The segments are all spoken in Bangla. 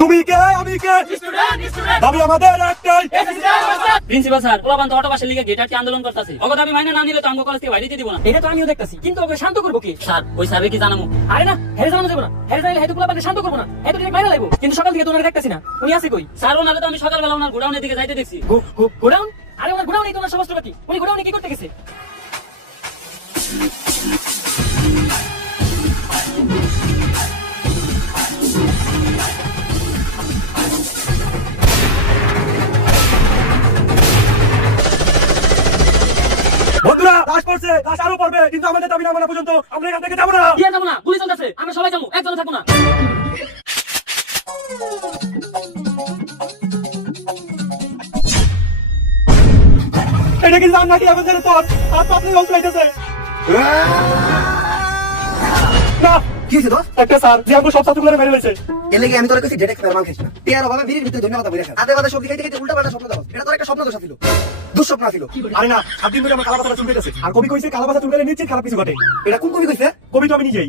তুমি কে আমি কে স্টুডেন্ট দাবি আমাদের একটাই। প্রিন্সিপাল স্যার পোলাপান তো অটো পাশে লিগে গেট আটকে আন্দোলন করতেছে। ওকে দাবি মাইনে না নিলে তো আমগো কলেজ থেকে বাইরে দিব না। এটা তো আমিও দেখতাছি, কিন্তু ওকে শান্ত করবো কি? স্যার ওই স্যারকে কি জানামু? আরে না, হেরে জানানো যাবে না। হেরে জানাইলে হেতু পোলাপানকে শান্ত করবো না, হেতু ডিরেক্ট মাইরা লাগবো। কিন্তু সকাল থেকে তো ওনাকে দেখতাছি না, উনি আছে কই? স্যার ওনারে তো আমি সকালবেলা ওনার গোডাউনের দিকে যাইতে দেখছি। গোডাউন? আরে ওনার গোডাউন এই তো ওনার সমস্যাপাতি। উনি গোডাউনে কি করতে গেছে? বন্ধুরা লাশ পড়ছে, লাশ আরো পড়বে, কিন্তু আমাদের দাবি না মানা পর্যন্ত আমরা এখান থেকে যাবো না। দিয়ে যাবো না, গুলি চলতেছে, আমরা সবাই যাবো, একজনও থাকবো না। এটা কি জান নাকি আমাদের তোর হাত পাতলে গল্প লাইতেছে না। কি হয়েছে দোস্ত? একটা স্যার যে আমাকে সব ছাত্রগুলো মেরে ফেলেছে। এর লেগে আমি তোর কাছে ডেটেক্স মাল খাইছি না। টিয়ার অভাবে বিড়ির ভিতরে ধন্যবাদ বলে রাখা। আদে বাদে সবজি খাইতে খাইতে উল্টা পাল্টা স্বপ্ন দেখো। এটা তোর একটা স্বপ্ন দোষ ছিল, দুঃস্বপ্ন ছিল। আরে না, 7 দিন ধরে আমার কালা পাতা চুলকাইতেছে। আর কবি কইছে কালা পাতা চুলকাইলে নিচে খারাপ কিছু ঘটে। এটা কোন কবি কইছে? কবি তো আমি নিজেই।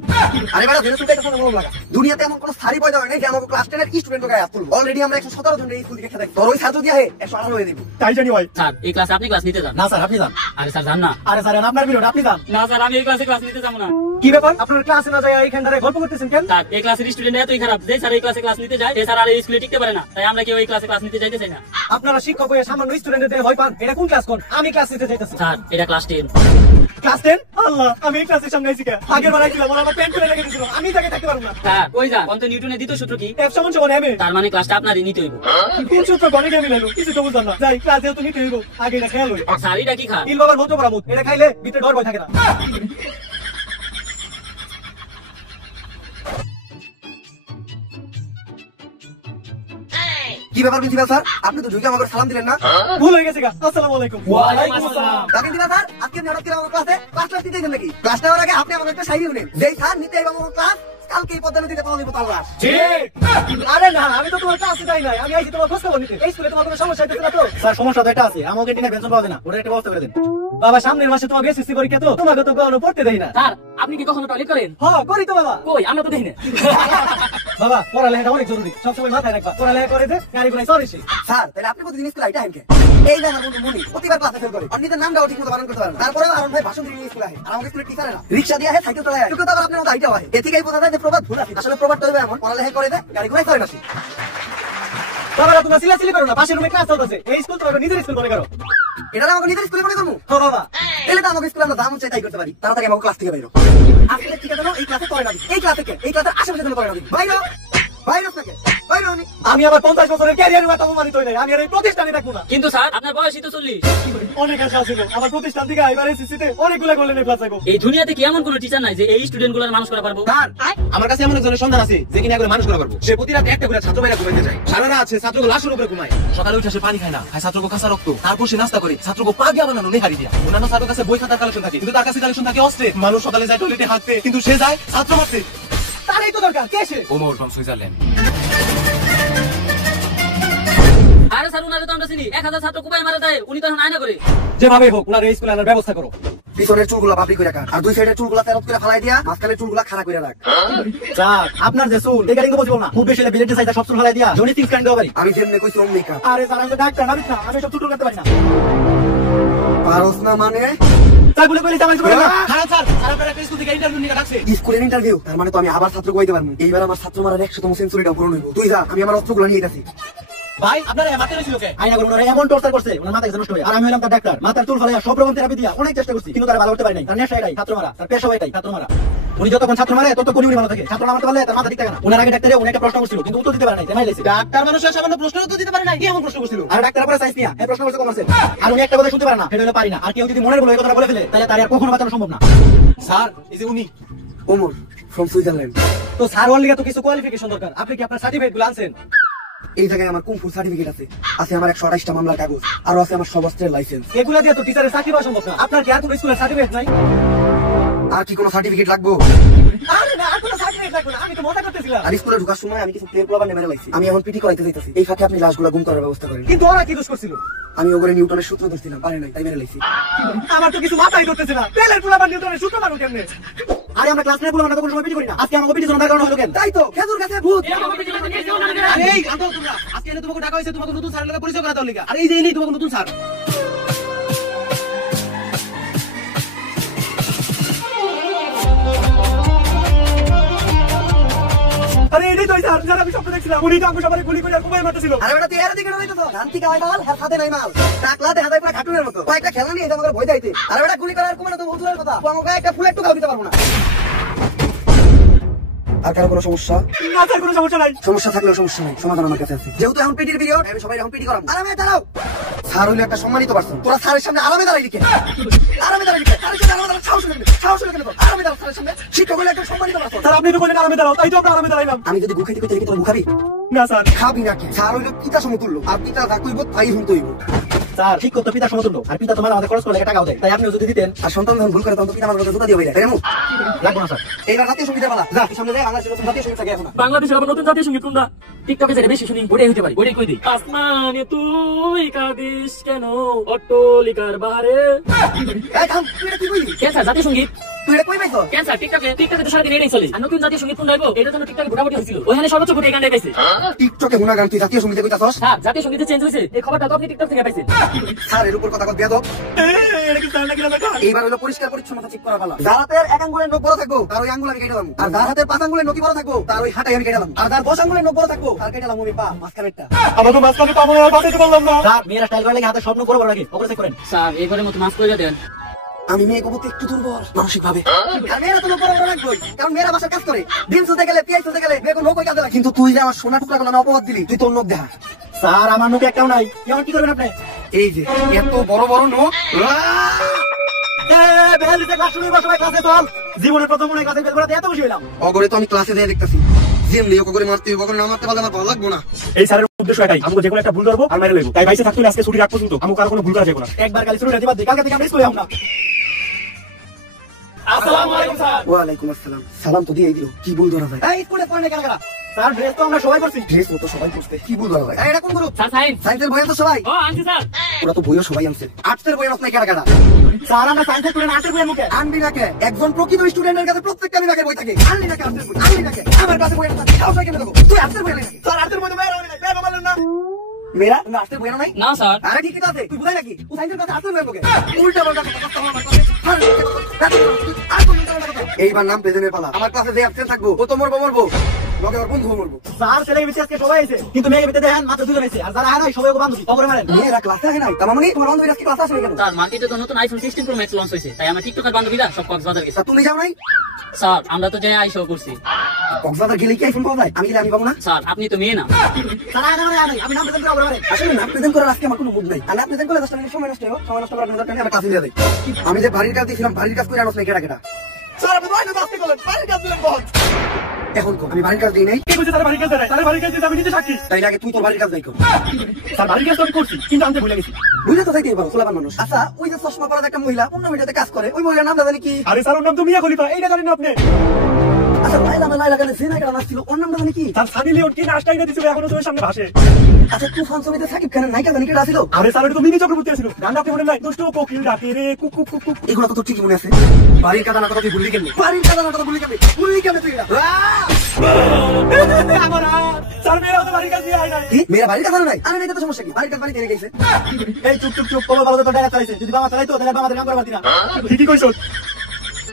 আরে বাড়া ধরে চুলকাইতে কোনো মন লাগা। দুনিয়াতে এমন কোন সারি পয়দা হয় নাই যে আমাকে ক্লাস 10 এর স্টুডেন্টকে গায়ে হাত তুলবো। অলরেডি আমরা 117 জন এই স্কুল থেকে খেতে। তোর ওই ছাত্র দিয়া হে 118 হয়ে দিব। তাই জানি হয়। স্যার এই ক্লাসে আপনি ক্লাস নিতে যান। না স্যার আপনি যান। আরে স্যার যান না। আরে স্যার আপনার বিরোধ আপনি যান। না স্যার আমি এই ক্লাসে ক্লাস নিতে যাবো না। কি ব্যাপার আপনার ক্লাসে না যায় এইখান ধরে গল্প করতেছেন কেন? স্যার এই ক্লাসের স্টুডেন্ট এতই খারাপ যে স্যার এই ক্লাসে ক্লাস নিতে যায়, এই স্যার আর এই স্কুলে টিকতে পারে না। তাই আমরা কেউ এই ক্লাসে ক্লাস নিতে চাইতে চাই না। আপনারা শিক্ষক হয়ে সামান্য স্টুডেন্টদের ভয় পান। এটা কোন ক্লাস কোন? আমি ক্লাস নিতে যাইতেছি। স্যার এটা ক্লাস 10। ক্লাস 10? আল্লাহ, আমি এই ক্লাসের সামনে আইছি কে? আগের বার আইছিলাম ওরা আমার প্যান্ট খুলে রেখে দিয়েছিল। আমি তাকে থাকতে পারবো না। স্যার ওই যা অন্ত নিউটনের দ্বিতীয় সূত্র কি? F = ma। তার মানে ক্লাসটা আপনারই নিতে হইব। কোন সূত্র গণে গেমি লাইলো? কিছু তো বুঝলাম না। যাই ক্লাসে তো নিতে হইব। আগে এটা খেয়াল হই। স্যার এটা কি খা? ইল বাবার মন্ত্র পড়ামু। এটা খাইলে ভিতরে ডর ভয় থাকে না। কি ব্যাপার প্রিন্সিপাল স্যার? আপনি তো ঝুঁকে আমাকে সালাম দিলেন না? ভুল হয়ে গেছে গা। আসসালামু আলাইকুম। ওয়ালাইকুম আসসালাম। দেখেন দিনা স্যার, আজকে আমি হঠাৎ করে আমার ক্লাস নিতে যান নাকি? ক্লাস নেওয়ার আগে আপনি আমাকে একটা সাইডে নেন। যেই স্যার নিতে আইব আমার ক্লাস, কালকে এই পদ্মা নদীতে পাওয়া যাবে তাল গাছ। ঠিক। আরে না, আমি তো তোমার ক্লাসে যাই নাই। আমি আইছি তোমার খোঁজ খবর নিতে। এই স্কুলে তোমার কোনো সমস্যা হইতেছে না তো? স্যার সমস্যা তো একটা আছে। আমাকে টিনে বেতন পাওয়া যায় না। ওটা একটা ব্যবস্থা করে দেন। বাবা সামনের মাসে তোমার এসএসসি পরীক্ষা তো, তোমাকে তো গণনা পড়তে দেই না। স্যার আপনি কি কখনো টয়লেট করেন? হ্যাঁ করি তো বাবা। কই আমরা তো দেখি না। বাবা পড়ালেখাটা অনেক জরুরি, সবসময় মাথায় রাখবা। পড়ালেখা করে যে গাড়ি ঘোড়ায় চড়ে সে। স্যার তাহলে আপনি প্রতিদিন স্কুলে আইটা হেনকে? এই যে আমার বন্ধু মনি প্রতিবার ক্লাসে ফেল করে। আপনি তো নামটাও ঠিক মতো বানান করতে পারেন না। তারপরেও আরন ভাই ভাষণ দিয়ে স্কুলে আসে। আর আমাদের স্কুলের টিচার না রিকশা দিয়ে আসে, সাইকেল চালায় আসে। কিন্তু আবার আপনার মতো আইটা হয়। এদিকেই বোঝা যায় যে প্রবাদ ভুল আছে। আসলে প্রবাদ তো এমন পড়ালেখা করে দেয়, গাড়ি ঘোড়ায় চড়ে না সে। বাবারা তোমরা সিলাসিলি করো না, পাশের রুমে ক্লাস চলতেছে। এই স্কুল তোমাকে নিজের স্কুল মনে করো। এটা আমাকে নিজের স্কুলে মনে করবো? হ্যাঁ বাবা। এলে তো আমাকে স্কুলে আমরা দাম চাই তাই করতে পারি। তাড়াতাড়ি আমাকে ক্লাস থেকে বাইরো। আসলে ঠিক আছে না, এই ক্লাসে পড়ে না। এই ক্লাসে কে? এই ক্লাসের আশেপাশে যেন পড়ে না। বাইরো বাইরো থেকে বাইরো। আমি আমার 50 বছরের ক্যারিয়ারে এত অপমানিত হই নাই। আমি আর এই প্রতিষ্ঠানে থাকবো না। কিন্তু স্যার আপনার বয়সই তো 40। অনেক আশা ছিল আমার প্রতিষ্ঠান থেকে এবার এসএসসিতে অনেকগুলো গোল্ডেন ক্লাস পাবো। এই দুনিয়াতে কি এমন কোন টিচার নাই যে এই স্টুডেন্ট গুলোর মানুষ করা পারবো? স্যার আমার কাছে এমন একজনের সন্ধান আছে যে কিনা এগুলো মানুষ করা পারবো। সে প্রতি রাতে একটা করে ছাত্র বাইরে ঘুমাইতে যায়। সারা রাত সে ছাত্রকে লাশের উপরে ঘুমায়। সকালে উঠে সে পানি খায় না, খায় ছাত্রকে কাঁচা রক্ত। তারপর সে নাস্তা করে ছাত্রকে পাগিয়া বানানো নেহারি দিয়া। অন্যান্য ছাত্রের কাছে বই খাতার কালেকশন থাকে, কিন্তু তার কাছে কালেকশন থাকে অস্ত্রের। মানুষ সকালে যায় টয়লেটে হাঁটতে, কিন্তু সে যায় ছাত্র মারতে। তারই তো দরকার। কে সে? Omar from Switzerland. আরে স্যার উনারে তো আমরা চিনি। 1000 ছাত্র কুপায় মারা যায়, উনি তো এখন আয়না করে। যেভাবে হোক ওনার এই স্কুলে আনার ব্যবস্থা করো। পিছনের চুলগুলা বাবরি করে রাখ, আর দুই সাইডের চুলগুলা তেরত করে ফালাই দিয়া মাঝখানের চুলগুলা খাড়া করে রাখ। যাক আপনার যে চুল এই গাড়ি বলবো না, খুব বেশি বিলেট সাইজটা সব চুল ফালাই দিয়া জনি থিংস কাইন্ড দেওয়া পারি। আমি যেমনি কইছি অমনি কাজ। আরে স্যার আমি তো ডাক্তার না, আমি সব চুল করতে পারি না। পারস না মানে? স্যার বলে কইলে জামাই করে না। হ্যাঁ স্যার, আর আপনারা একটা স্কুল থেকে ইন্টারভিউ নিয়ে ডাকছে। স্কুলের ইন্টারভিউ? তার মানে তো আমি আবার ছাত্র কইতে পারবো। এইবার আমার ছাত্র মারার 100তম সেঞ্চুরিটা পূরণ হইব। তুই যা, আমি আমার অস্ত্রগুলো নিয়ে যাচ্ছি। ভাই আপনারা মারতে ছিল কে? আইনা করে ওনারা এমন টর্চার করছে, ওনার মাথা নষ্ট হয়ে। আর আমি হলাম তার ডাক্তার, মাথার চুল ফালাইয়া সব রকম থেরাপি দিয়া অনেক চেষ্টা করছি, কিন্তু তারা ভালো করতে পারি নাই। তার নেশা এটাই ছাত্র মারা, তার পেশা এটাই ছাত্র মারা। উনি যতক্ষণ ছাত্র মারে ততক্ষণ উনি ভালো থাকে। ছাত্র না মারতে পারলে তার মাথা ঠিক থাকে না। উনার আগে ডাক্তারে উনি একটা প্রশ্ন করছিল, কিন্তু উত্তর দিতে পারে নাই, জানাই লাইছে। ডাক্তার মানুষ সামান্য প্রশ্ন তো দিতে পারে না, কি এমন প্রশ্ন করছিল? আর ডাক্তার পরে সাইন্স নিয়া এই প্রশ্ন করছে কমার্সে। আর উনি একটা কথা শুনতে পারে না, সেটা হলো পারি না। আর কেউ যদি মনের বলে এই কথাটা বলে ফেলে, তাহলে তার আর কখনো বাঁচানো সম্ভব না। স্যার এই যে উনি ওমর ফ্রম সুইজারল্যান্ড। তো স্যার ওর লিগে তো কিছু কোয়ালিফিকেশন দরকার। আপনি কি আপনার সার্টিফিকেট গুলো আনছেন? এই জায়গায় আমার কুমফুর সার্টিফিকেট আছে, আছে আমার 128টা মামলার কাগজ, আর আছে আমার সব অস্ত্রের লাইসেন্স। এগুলা দিয়ে তো টিচারের চাকরি পাওয়া সম্ভব না। আপনার কি আর কোনো স্কুলের সার্টিফিকেট নাই? আর কি কোনো সার্টিফিকেট লাগবে? আরে না, আর কোনো সার্টিফিকেট থাকবো না, আমি তো মজা করতেছিলাম। আর স্কুলে ঢোকার সময় আমি কিছু প্লেন প্লাবার মেরে লাইছি। আমি এখন পিটি করাইতে যাইতেছি। এই ফাঁকে আপনি লাশগুলো গুম করার ব্যবস্থা করেন। কিন্তু ওরা কি দোষ করছিল? আমি ওগরে নিউটনের সূত্র ধরছিলাম, পারে নাই, তাই মেরে লাইছি। আমার তো কিছু মাথায় ধরতেছে না। তেলের পোলাপান নিউটনের সূত্র মারো কেমনে? আরে আমরা ক্লাস 9 পোলাপান তো কোনো সময় পিটি করি না। আজকে আমাকে পিটি জন্য কারণ হলো কেন? তাই তো খেজুর গাছে ভূত। আরে এই আদৌ তোমরা আজকে এনে তোমাকে ডাকা হয়েছে তোমাকে নতুন স্যারের লগে পরিচয় করাতে হলিগা। আরে এই যে এনেই তোমাকে নতুন স্যার। আরে এটাই তো ওই স্যার যারা আমি স্বপ্ন দেখছিলাম। উনি তো আমাকে সবাই গুলি করে আর কুমায় মারতেছিল। আরে বেটা তুই এর দিকে রইতো তো। শান্তি কামাই মাল, হ্যাঁ সাথে নাই মাল। টাকলা দেখা যায় পুরো খাটুনের মতো। কয়েকটা খেলা নিয়ে আমাকে ভয় দেইতে। আরে বেটা গুলি করার কোনো তো ভূতের কথা। তো আমাকে একটা ফুল একটু খাও দিতে পারবো না। আর কারো কোনো সমস্যা? না স্যার, কোনো সমস্যা নাই। সমস্যা থাকলেও সমস্যা নাই, সমাধান আমার কাছে আছে। যেহেতু এখন পিটির পিরিয়ড, আমি সবাই এখন পিটি করাম। আরামে দাঁড়াও। স্যার হইলো একটা সম্মানিত পারসন। তোরা স্যারের সামনে আরামে দাঁড়াই লিখে। আরামে দাঁড়াই লিখে। স্যারের সামনে আরামে দাঁড়াও, সাহস লাগে। সাহস লাগে তো। আরামে দাঁড়াও স্যারের সামনে। শিক্ষক হইলো একটা সম্মানিত পারসন। স্যার আপনি তো বলেন আরামে দাঁড়াও, তাই তো আমরা আরামে দাঁড়াইলাম। আমি যদি গুখাইতে কইতে লিখে তোরা গুখাবি? না স্যার। খাবি নাকি? স্যার হইলো পিতা সমতুল্য। আর পিতা যা কইব তাই হুন তৈব। স্যার ঠিক করতে পিতা সমতুল্য। আর পিতা তোমার আমাদের খরচ করে টাকাও দেয়। তাই আপনিও যদি দিতেন। আর সন্তান যখন ভুল করে তখন তো পিতা আমার কথা জুতা দিয়ে বাইরে। রেমু লাগবো না স্যার। এইবার জাতীয় সঙ্গীতের পালা। যা তুই সামনে যাই, বাংলাদেশের নতুন জাতীয় সঙ্গীত থাকে এখন। বাংলাদেশের আবার নতুন জাতীয় সঙ্গীত কোনটা? টিকটকে যেটা বেশি শুনি ওটাই হইতে পারি। ওটাই কই দিই। আসমানে তুই কাঁদিস কেন অট্টলিকার বাহারে? এই থাম, তুই এটা কি কইলি? কেন স্যার জাতীয় সঙ্গীত? তুই এটা কই পাইছো? কেন স্যার টিকটকে তো সারাদিন এটাই চলে। আর নতুন জাতীয় সঙ্গীত কোন গাইবো? এটা জন্য টিকটকে ভোটাভুটি হয়েছিল। ওখানে সর্বোচ্চ ভোটে এই গানটা গাইছে। টিকটকে গুণাগান তুই জাতীয় সঙ্গীতে কইতাছস? স্যার জাতীয় সঙ্গীতে চেঞ্জ হয়েছে এই খবরটা তো আপনি টিকটক থেকে পাইছেন। স্যার এর উপর কথা কত বেয়াদব। এটা কি স্যার নাকি না স্যার? এইবার হলো পরিষ্কার পরিচ্ছন্নতা ঠিক করা পালা। যার হাতের এক আঙ্গুলের নখ বড় থাকবো তার ওই আঙ্গুল আমি কেটে দিলাম। আর যার হাতের 5 আঙ্গুলের নখ বড় থাকবো তার ওই হাঁটাই আমি কেটে দিলাম। আর যার 10 আঙ্গুলের নখ বড় থাকবো তার কেটে দিলাম আমি পা মাঝখানেরটা। আমাকে মাঝখানে পাবো না, বাঁচাইতে পারলাম না। স্যার মেয়েরা স্টাইল করে লাগে হাতে স্বপ্ন করে বড় লাগে। ওপরে চেক করেন। স্যার এই ঘরের মতো মাছ করে দেন। আমি মেয়ে কবতে একটু দুর্বল মানসিক ভাবে। আর মেয়েরা তো বড় বড় লাগবে, কারণ মেয়েরা বাসার কাজ করে। ডিম চুলতে গেলে পিয়াজ চুলতে গেলে মেয়ে কোনো নখ কাজে লাগে। কিন্তু তুই যে আমার সোনা টুকরা গুলো না অপবাদ দিলি, তুই তোর নখ দেখা। স্যার আমার মুখে একটাও নাই। এখন কি করবেন আপনি? এই যে এত বড় বড় নখ। জীবনের প্রথম মনে ক্লাসে বের করাতে এত খুশি হইলাম। অগরে তো আমি ক্লাসে যেয়ে দেখতেছি জিম লিও অগরে মারতে হবে, অগরে না মারতে পারলে আমার ভালো লাগবে না। এই স্যারের উদ্দেশ্য এটাই, আমাকে যে কোনো একটা ভুল ধরবো আর মেরে লইবো। তাই বাইসে থাকতে হলে আজকে ছুটি রাখ পর্যন্ত আমাকে আর কোনো ভুল করা যাবে না। একবার খালি ছুটি রাখতে বাদ দিই, কালকে থেকে আমরা স্কুলে যাব না। আসসালামু আলাইকুম স্যার। ওয়া আলাইকুম আসসালাম। সালাম তো দিয়ে দিও, কি ভুল ধরা যায়? এই স্কুলে পড়ে না কেন? স্যার ড্রেস তো আমরা সবাই করছি। ড্রেস তো সবাই করতে, কি ভুল ধরা যায়? এটা কোন গ্রুপ? Sir science. সায়েন্সের বই তো সবাই। ও আনছি স্যার। ওরা তো বইও সবাই আনছে। আর্টসের বই আছে কারা কারা? স্যার আমরা সায়েন্সের স্টুডেন্ট, আর্টসের বইয়ের মুখে আনবি নাকে? একজন প্রকৃত স্টুডেন্টের কাছে প্রত্যেকটা বিভাগের বই থাকে। আনবি নাকে আর্টসের বই? আনবি নাকে? আমার কাছে বই আছে, তাও সাইকেল দেবো। তুই আর্টসের বই আনবি? স্যার আর্টসের মধ্যে বাইরে নাই, বাইরে বলেন না। মেয়েরা তুমি আর্টসের বই আনো নাই? না স্যার। আরে ঠিকই তো আছে, তুই বুঝাই নাকি? তুই সায়েন্সের কাছে আর্টসের বই মুখে উল্টা পাল্টা কথা আমার কাছে। এইবার নাম প্রেজেন্টের পালা। আমার ক্লাসে যে অ্যাবসেন্ট থাকবো ও তো মরবো, লগে ওর বন্ধু মরবো। স্যার ছেলেকে ভিতরে আজকে সবাই আছে, কিন্তু মেয়েকে ভিতরে দেখেন মাত্র দুজন আছে। আর যারা হয় না সবাই ওকে বান্ধবী অপরে মারেন। মেয়েরা ক্লাসে আসে নাই, তার মানে তোমার বান্ধবী আজকে ক্লাসে আসে কেন? স্যার মার্কেটে তো নতুন আইফোন 16 প্রো ম্যাক্স লঞ্চ হয়েছে, তাই আমার টিকটকের বান্ধবীরা সব কক্সবাজার গেছে। তা তুমি যাও নাই? স্যার আমরা তো যাই আইসো করছি। কক্সবাজার গেলে কি আইফোন পাওয়া যায়? আমি গেলে আমি পাবো না? স্যার আপনি তো মেয়ে না। স্যার আয় না মানে আয় নাই, আমি নাম প্রেজেন্ট করে অপরে মারেন। আসলে নাম প্রেজেন্ট করার আজকে আমার কোনো মুড নাই। আর নাম প্রেজেন্ট করলে 10 মিনিট সময় নষ্ট হবে। সময় নষ্ট করার কোনো দরকার নেই, আমি ক্লাসে দিয়ে দেই। আমি যে বাড়ির কাজ দিয়েছিলাম, বাড়ির কাজ করে আনছ নাই কেটা? স্যার আপনি বাইরে আসতে বলেন, বাইরে কাজ দিলেন বল। এখন কো আমি বাড়ির কাজ দিই নাই? কে বলছে স্যার বাড়ির কাজ দেয়? স্যার বাড়ির কাজ দিতে আমি নিজে সাক্ষী। তাইলে আগে তুই তোর বাড়ির কাজ দাই কর। স্যার বাড়ির কাজ তো আমি করছি, কিন্তু আনতে ভুলে গেছি। বুঝলে তো যাইতেই পারো, সোলাপান মানুষ। আচ্ছা ওই যে চশমা পরা একটা মহিলা অন্য মিডিয়াতে কাজ করে, ওই মহিলার নামটা জানি কি? আরে স্যার ওর নাম তো মিয়া খলিফা, এইটা জানেন না আপনি? আচ্ছা লাইলা গানে যে নায়িকা নাচছিল ওর নামটা জানি কি? স্যার সানি লিওন কি নাচটা এনে দিছিল, এখনো চোখের সামনে ভাসে। আচ্ছা তুফান ছবিতে সাকিব খানের নায়িকা জানি কেটা ছিল? আরে স্যার ওটা তো মিমি চক্রবর্তী ছিল। গানটা আপনি মনে নাই? দুষ্ট কোকিল ডাকে রে কুক কুক কুক কুক। এগুলো তো তোর ঠিকই মনে আছে। বাড়ির কাজ না কথা তুই ভুললি কেমনে? বাড়ির কাজ না কথা ভুললি কেমনে? ভুললি কেমনে তুই এটা? আমার স্যার মেয়েরা তো বাড়ির কাজ দিয়ে আয় নাই। কি মেয়েরা বাড়ির কাজ আনে নাই? আরে নাই তো সমস্যা কি? বাড়ির কাজ বাড়িতে গেছে। এই চুপ চুপ চুপ, কবে ভালো তো ডাইরেক্ট চালাইছে। যদি বাবা চালাইতো তাহলে বাবাদের নাম করে পারতি না। ঠিকই কইছো।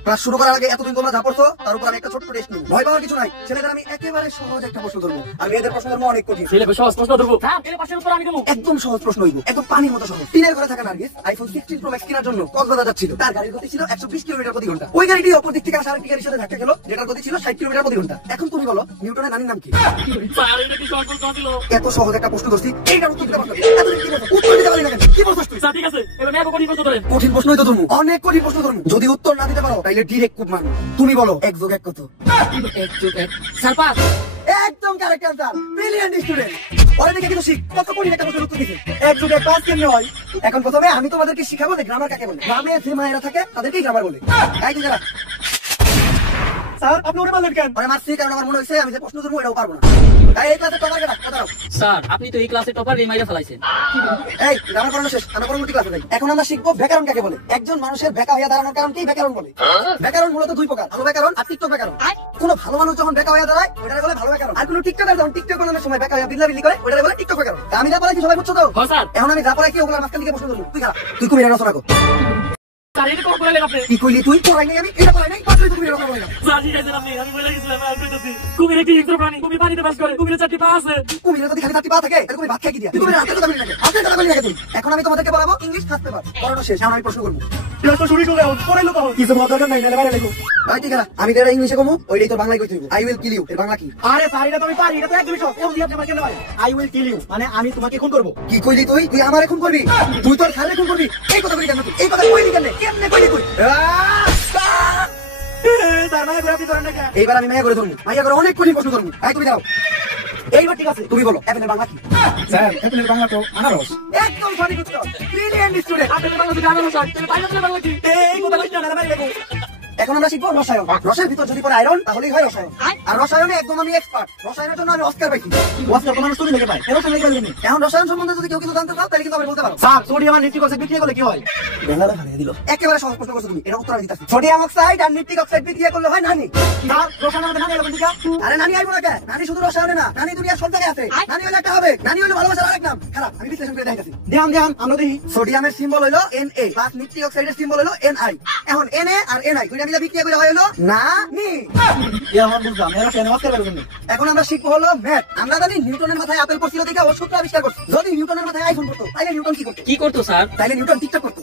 ক্লাস শুরু করার আগে এতদিন তোমরা যা পড়ছো তার উপর আমি একটা ছোট্ট টেস্ট নিব। ভয় পাওয়ার কিছু নাই। ছেলেদের আমি একেবারে সহজ একটা প্রশ্ন ধরবো, আর মেয়েদের প্রশ্ন ধরবো অনেক কঠিন। ছেলে সহজ প্রশ্ন ধরবো। স্যার এর পাশের উপর আমি দেবো। একদম সহজ প্রশ্ন হইব, একদম পানির মতো সহজ। টিনের ঘরে থাকা নার্গিস আইফোন 16 প্রো ম্যাক্স কেনার জন্য কক্সবাজার যাচ্ছিল। তার গাড়ির গতি ছিল 120 কিলোমিটার প্রতি ঘন্টা। ওই গাড়িটি অপর দিক থেকে আসা আরেকটি গাড়ির সাথে ধাক্কা খেলো, যেটার গতি ছিল 60 কিলোমিটার প্রতি ঘন্টা। এখন তুমি বলো নিউটনের নানির নাম কি? স্যার এটা কি সহজ প্রশ্ন ছিল? এত সহজ একটা প্রশ্ন ধরছি, এইটার উত্তর দিতে পারছো না। এতদিন কি বলছো? উত্তর দিতে পারি না কেন? কি বলছিস তুই? স্যার ঠিক আছে এবার মেয়ে কঠিন প্রশ্ন ধরেন। কঠিন প্রশ্নই তো ধরবো, অনেক কঠিন প্রশ্ন ধরবো। যদি উত্তর না দিতে পারো তাইলে ডিরেক্ট কুপ মারবো। তুমি বলো 1 যোগ 1 কত? 1 যোগ 1 স্যার 5। একদম কারেক্ট অ্যান্সার। Brilliant student. পরে দেখে কিন্তু শিখ কত কঠিন একটা প্রশ্নের উত্তর দিতে। 1 যোগ 1 5 কেমনে হয়? এখন প্রথমে আমি তোমাদেরকে শিখাবো যে গ্রামার কাকে বলে। গ্রামে যে মায়েরা থাকে তাদেরকেই গ্রামার বলে। তাই যারা স্যার আপনি ওরে মারলেন কেন? পরে মারছি কারণ আমার মনে হয়েছে আমি যে প্রশ্ন ধরবো এটাও পারবো না। তাই এই ক্লাসে টপার কেটা কথা দাও। স্যার আপনি তো এই ক্লাসে টপার রিমাইরে ফেলাইছেন। এই আমার পড়ানো শেষ, আমরা পরবর্তী ক্লাসে যাই। এখন আমরা শিখবো ব্যাকরণ কাকে বলে। একজন মানুষের বেকা হয়ে দাঁড়ানোর কারণ কি ব্যাকরণ বলে। ব্যাকরণ মূলত দুই প্রকার, ভালো ব্যাকরণ আর টিকটক ব্যাকরণ। কোনো ভালো মানুষ যখন বেকা হয়ে দাঁড়ায় ওটারে বলে ভালো ব্যাকরণ, আর কোনো টিকটকার যখন টিকটক বানানোর সময় বেকা হয়ে বিল্লাবিল্লি করে ওটারে বলে টিকটক ব্যাকরণ। আমি যা পড়াইছি সবাই বুঝছো তো? হ্যাঁ স্যার। এখন আমি যা পড়াইছি ওগুলোর মাঝখান থেকে প্রশ্ন ধরবো। তুই খারাপ, তুই কুমির রচনা কর। স্যার এটা কখন বললেন আপনি? কি কইলি তুই? পড়াই নাই আমি, এটা পড়াই নাই, পাঁচটাই তুই কুমির রচনা বললাম। স্যার শিখাইছেন আপনি, আমি বলে গেছিলাম আর কইতাছি কুমির একটি হিংস্র প্রাণী, কুমির পানিতে বাস করে, কুমিরের 4টি পা আছে। কুমিরের যদি খালি 4টি পা থাকে তাহলে কুমির ভাত খেয়ে কি দিয়া? তুই কুমিরের হাতে কথা বলি নাকি? হাতে কথা বলি নাকি তুই? এখন আমি তোমাদেরকে পড়াবো ইংলিশ ফার্স্ট পেপার। পড়ানো শেষ, এখন আমি প্রশ্ন করবো। ক্লাস তো শুরু করলে পড়াইলো কখন? কিছু বলার দরকার নাই, নালে বাইরে লেখো। ভাই ঠিক আছে, আমি যেটা ইংলিশে কমু ওইটাই তোর বাংলায় কইতে হইব। আই উইল কিল ইউ এর বাংলা কি? আরে স্যার এটা তো আমি পারি, এটা তো একদমই সহজ। এমন দিয়ে আপনি কেন ভাই? আই উইল কিল ইউ মানে আমি তোমাকে খুন করব। কি কইলি তুই? তুই আমারে খুন করবি? তুই তোর স্যারে খুন করবি? এই কথা কইলি কেন তুই? এই কথা কইলি কেন? কেমনে কইলি তুই? স্যার মানে আপনি ধরেন না কেন? এইবার আমি মাইয়া করে ধরবো, মাইয়া করে অনেক কঠিন প্রশ্ন ধরবো। এই তুমি দাও, এইবার ঠিক আছে। তুমি বলো অ্যাপেলের বাংলা কি? স্যার অ্যাপেলের বাংলা তো আনারস। একদম সঠিক উত্তর, ব্রিলিয়ান্ট স্টুডেন্ট। আপনাদের বাংলা থেকে আনারস হয়, তাহলে পাইনাপেলের বাংলা কি? এই কথা কইছ না, নালে বাইরে লেখো। এখন আমরা শিখবো রসায়ন। রসের ভিতর যদি পড়ে আয়রন তাহলেই হয় রসায়ন। আর রসায়নে একদম আমি এক্সপার্ট। রসায়নের জন্য আমি অস্কার পাইছি। ওয়াস্টার কোন মানুষ তুমি লেখে পায়। এর সঙ্গে লেখা যাবে। এখন রসায়ন সম্বন্ধে যদি কেউ কিছু জানতে চাও তাহলে কিন্তু আমি বলতে পারো। স্যার সোডিয়াম আর নিট্রিক অক্সাইড বিক্রিয়া করলে কি হয়? বেঙ্গালা ভাঙিয়ে দিল। একেবারে সহজ প্রশ্ন করছো তুমি, এর উত্তর আমি দিতাছি। সোডিয়াম অক্সাইড আর নিট্রিক অক্সাইড বিক্রিয়া করলে হয় নানি। স্যার রসায়নের মধ্যে নানি এলো কোন দিকে? আরে নানি আইবো না কে? নানি শুধু রসায়নে না, নানি দুনিয়ার সব জায়গায় আছে। নানি হলো একটা হবে, নানি হলো ভালোবাসার আরেক নাম। খারাপ, আমি বিশ্লেষণ করে দেখাইতাছি। ধ্যান আমরা দেখি। সোডিয়ামের সিম্বল হলো Na প্লাস নিট্রিক অক্সাইডের সিম্বল হলো Ni। এখন Na আর Ni দুইটা মিলে বিক্রিয়া করে হয় হলো নানি। এখন বুঝলাম এর সঙ্গে অস্কার পাবে কোন? এখন আমরা শিখবো হলো ম্যাথ। আমরা জানি নিউটনের মাথায় আপেল পড়ছিল দেখে ও সূত্র আবিষ্কার করছে। যদি নিউটনের মাথায় আইফোন পড়তো তাহলে নিউটন কি করতো? কি করতো স্যার? তাইলে নিউটন টিকটক করতো,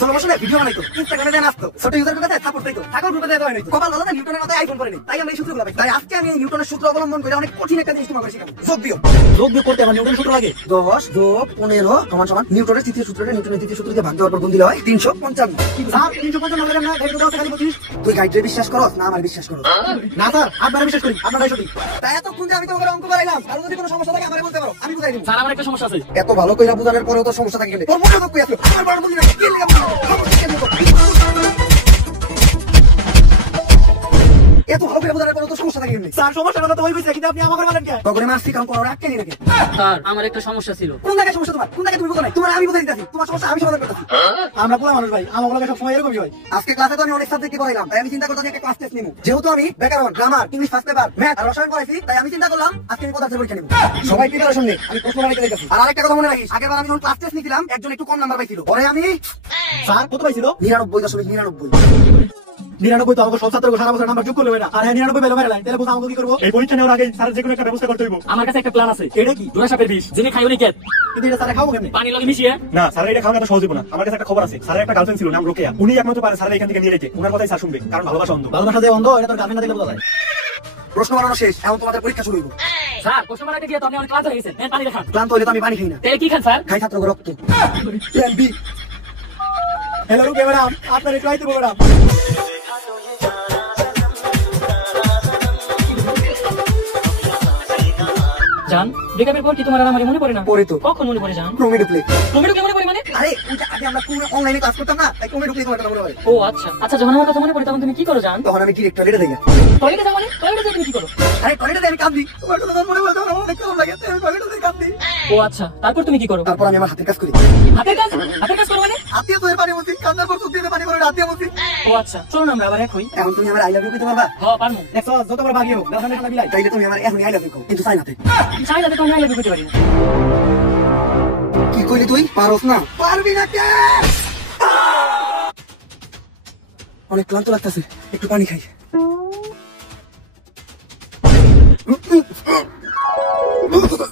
সোলো মোশনে ভিডিও বানাইতো, ইনস্টাগ্রামে দেন আসতো, ছোট ইউজারের কাছে সাপোর্ট দিতো, ঠাকুর গ্রুপে দেওয়া হয়নি। কপাল ভালো না নিউটনের মাথায় আইফোন পড়েনি, তাই আমরা এই সূত্রগুলো পাই। তাই আজকে আমি এই নিউটনের সূত্র অবলম্বন করে অনেক কঠিন একটা জিনিস তোমাকে শেখাবো, যোগ বিয়োগ। যোগ বিয়োগ করতে আবার নিউটন সূত্র লাগে। 10 যোগ 15 সমান সমান নিউটনের তৃতীয় সূত্রটা, নিউটনের তৃতীয় সূত্র দিয়ে ভাগ দেওয়ার পর গুণ দিলে হয় 355। স্যার 355 লাগে না, গাইড দাও খালি 25। তুই গাইডে বিশ্বাস করস না আমার বিশ্বাস করস? না স্যার আপনারা বিশ্বাস করি, আপনারাই সঠিক। তাই এতক্ষণ যে আমি তোমাকে অঙ্ক করাইলাম, আর যদি কোনো সমস্যা থাকে আমারে বলতে পারো, আমি বুঝাই দেব। স্যার আমার একটা সমস্যা আছে। এত ভালো কইরা বুঝানোর পরেও তো সমস্যা থাকে গেলে তোর মনে তো কই আছে আমার বড় বুঝি না কি লাগা এত ভালো কইরা বুঝানোর পরেও তো সমস্যা থাকে গেলে। স্যার সমস্যার কথা তো ওই কইছে, কিন্তু আপনি আমাকে বলেন কেন? তখন মারছি কারণ কোনো রাখতে নি নাকি? স্যার আমার একটা সমস্যা ছিল। কোন জায়গায় সমস্যা তোমার? কোন জায়গায় তুমি বুঝো নাই? তোমার আমি বুঝাই দিতাছি, তোমার সমস্যা আমি সমাধান করতেছি। আমরা পোলা মানুষ ভাই, আমার বলা সব সময় এরকমই হয়। আজকে ক্লাসে তো আমি অনেক সাবজেক্ট পড়াইলাম, তাই আমি চিন্তা করতেছি একটা ক্লাস টেস্ট নিব। যেহেতু আমি ব্যাকরণ, grammar, English first paper, math আর রসায়ন পড়াইছি, তাই আমি চিন্তা করলাম আজকে আমি পদার্থের পরীক্ষা নিব। সবাই প্রিপারেশন নে, আমি প্রশ্ন বানাইতে যাচ্ছি। আর আরেকটা কথা মনে রাখিস, আগেরবার আমি যখন ক্লাস টেস্ট নিছিলাম একজন একটু কম নাম্বার পাইছিল, পরে আমি স্যার কত পাইছিল? 99.99। 99 তো আমাকে সব ছাত্রকে সারা বছর নাম্বার যোগ করলে হয় না। আর 99 পেলে মেরে লাইন, তাহলে বুঝ আমাকে কি করবো? এই পরীক্ষা নেওয়ার আগে স্যার যে কোনো একটা ব্যবস্থা করতে হইব। আমার কাছে একটা প্ল্যান আছে। এটা কি? জোড়া সাপের বিষ, যিনি খাই উনি কেত। কিন্তু এটা স্যার খাবো কেমনে? পানি লগে মিশিয়ে। না স্যার এটা খাওয়া এত সহজ হইব না। আমার কাছে একটা খবর আছে, স্যারের একটা গার্লফ্রেন্ড ছিল নাম রোকেয়া, উনি একমাত্র পারে স্যারের এখান থেকে নিয়ে যেতে। ওনার কথাই স্যার শুনবে, কারণ ভালোবাসা অন্ধ। ভালোবাসা যে অন্ধ, এটা তোর গার্লফ্রেন্ড না দেখলে বোঝা যায়। প্রশ্ন বানানো শেষ, এখন তোমাদের পরীক্ষা শুরু হইব। স্যার প্রশ্ন বানাইতে গিয়ে তো আপনি অনেক ক্লান্ত হয়ে গেছেন। পানি দেখান। ক্লান্ত হইলে তো আমি পানি খাই না, তাহলে কি খান স্যার? খাই ছাত্র রক্ত। Plan B. হ্যালো রুকে ম্যাডাম, আপনার একটু আইতে ম্যাডাম। জান ব্রেকআপের পর কি তোমার আর আমার মনে পড়ে না? পরে তো কখন মনে পড়ে জান? প্রমিড প্লে। টমেটো কেমন পড়ে মানে? আরে ওই যে আগে আমরা অনলাইনে ক্লাস করতাম না, তাই প্রমিড প্লে তোমার কথা মনে হয়। ও আচ্ছা আচ্ছা, যখন আমার কথা মনে পড়ে তখন তুমি কি করো জান? তখন আমি ডিরেক্ট টয়লেটে যাই। টয়লেটে যাও মানে? টয়লেটে যাও তুমি কি করো? আরে টয়লেটে আমি কাঁদি, তোমার কথা মনে পড়ে তখন আমার অনেক খারাপ লাগে, তাই আমি টয়লেটে কাঁদি। ও আচ্ছা, তারপর তুমি কি করো? তারপর আমি আমার হাতের কাজ করি। হাতের কাজ? হাতের কাজ করো মানে? আত্মীয় তোর পানি বসি, কান্নার পর সুতিতে পানি করে আত্মীয় বসি। ও আচ্ছা, চলো না আমরা আবার এক হই। এখন তুমি আমার আই লাভ ইউ কইতে পারবা? হ্যাঁ পারমু। দেখছো যতবার ভাগিয়ে হোক গার্লফ্রেন্ডের সাথে মিলাই। তাইলে তুমি আমার এখনই আই লাভ ইউ কও, কিন্তু চাই না তুই। চাই না তো আমি আইলে করতে পারি না। কি কইলি তুই? পারোস না? পারবি না কে? অনেক ক্লান্ত লাগতেছে, একটু পানি খাই।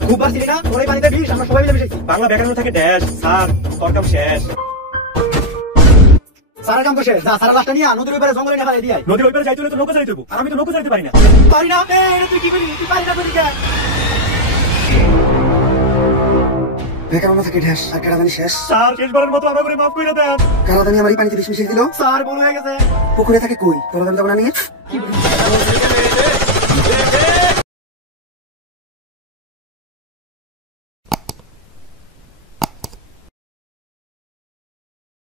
খুব বাড়ছিল না, ওই পানিতে বিষ, আমরা সবাই মিলে মিশাইছি। বাংলা ব্যাকরণ থাকে ড্যাশ, স্যার তোর কাম শেষ। সারা কাম তো শেষ, যা সারা লাস্টটা নিয়ে নদীর ওই পারে জঙ্গলে নিয়ে ফেলে দিয়াই। নদীর ওই পারে যাইতে হলে তো নৌকা যাইতে হইব, আর আমি তো নৌকা যাইতে পারি না। পারি না, এটা তুই কি করি? তুই পারি না করি কেন? বেকার থাকে ঢেস, আর কারাদানি শেষ। স্যার শেষবারের মতো আমার করে মাফ করে দেন। কারাদানি আমার এই পানিতে বিষ মিশিয়ে দিল। স্যার ভুল হয়ে গেছে। পুকুরে থাকে কই? তোরা যাবো না নিয়ে